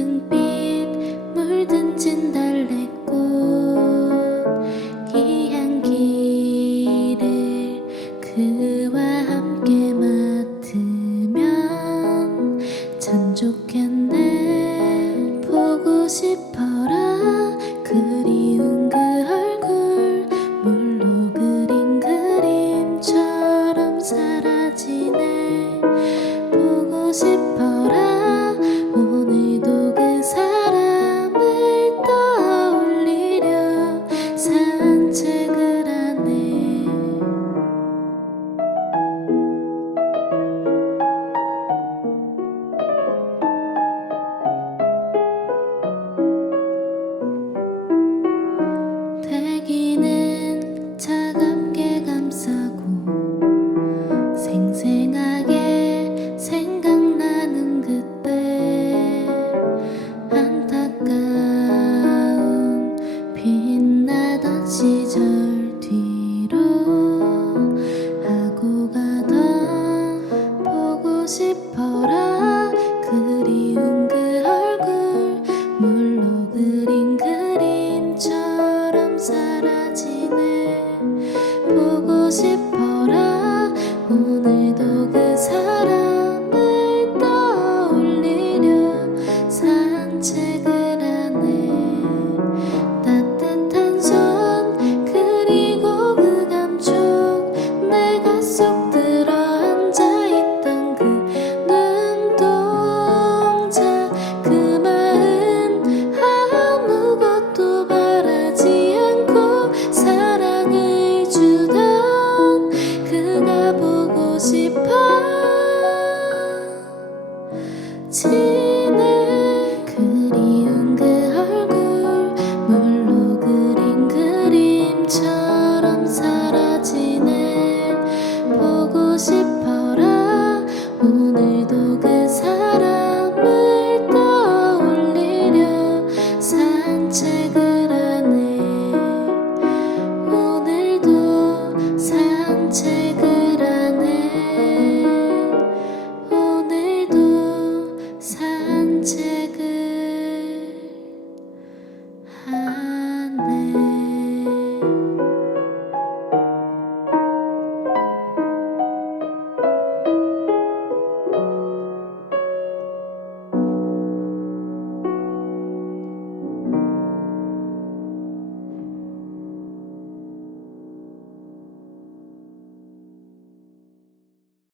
등빛 물든 진달래꽃 이 향기를 그와 함께 맡으면 참 좋겠네. 보고 싶어라.